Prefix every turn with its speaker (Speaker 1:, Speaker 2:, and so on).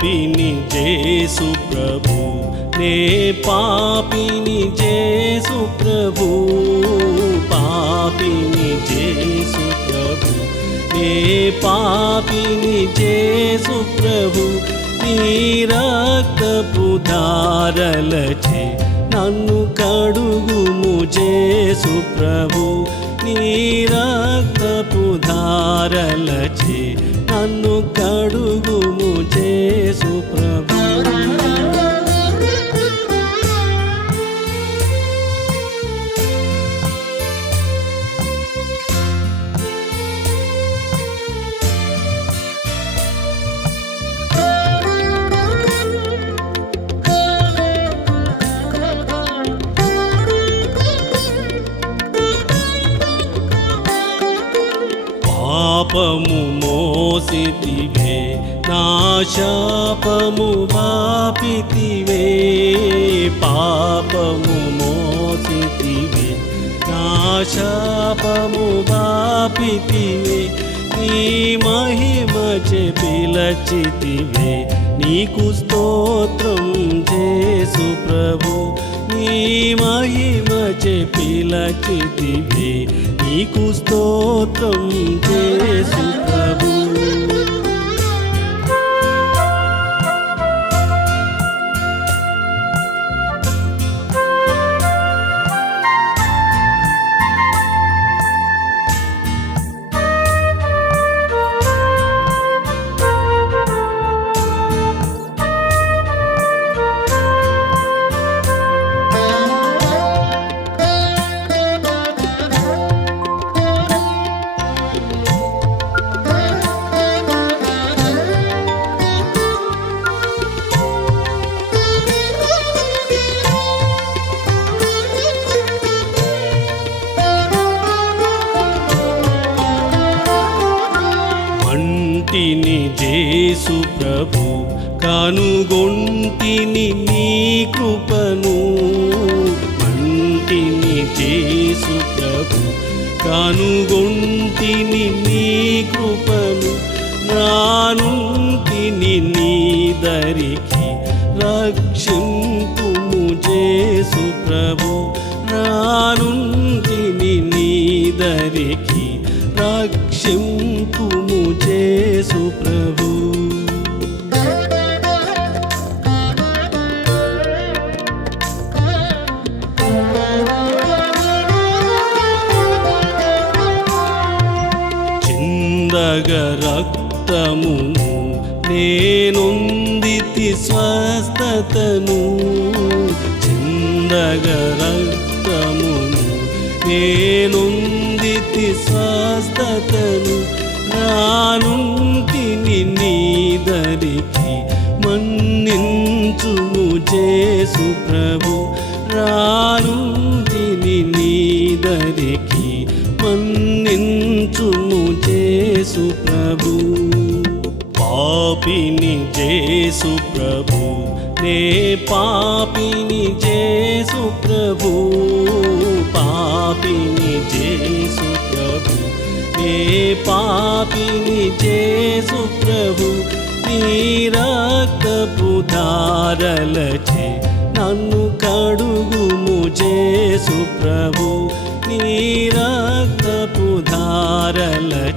Speaker 1: పాపిని జేసు ప్రభు. నే పాపిని జేసు ప్రభు. పాపిని జేసు ప్రభు. నే పాపిని జేసు ప్రభు. నీ నన్ను కడుగు జేసు ప్రభు. నీ నన్ను మోసితివే నా శాపము బాపితివే పాపము మోసితివే. నా శాపము బాపితివే నీ మహిమ పిలచితివే. నీకు స్తోత్రం చేసు ప్రభు. నీ మహిమ పిలచితివే. నీకు స్తోత్రం కనుగొంటిని జేసు ప్రభు కనుగొంటిని నీ కృపను. మంటిని జేసు ప్రభు కనుగొంటిని నీ కృపను. రానుంటిని నీ దరికి రక్షింపుము జేసు ప్రభు రానుంటిని నీ దరికి రక్ష ప్రభు. చిందగ రక్తమును నేనొందితి స్వస్థతను. చిందగ రక్తమును నేనొందితి స్వస్థతను. రానుంటిని నీ దరికి మన్నించుము చేసు ప్రభు. రానుంటిని నీ దరికి మన్నించుము చేసు ప్రభు. పాపిని చేసు ప్రభు. నే పాపిని చేసు ప్రభు. పాపిని చేసు ప్రభు. ఏ పాపిని చేసు ప్రభు నీ రక్తపు ధారలచే నన్ను కడుగుము చేసు ప్రభు నీ రక్తపు ధారలచే.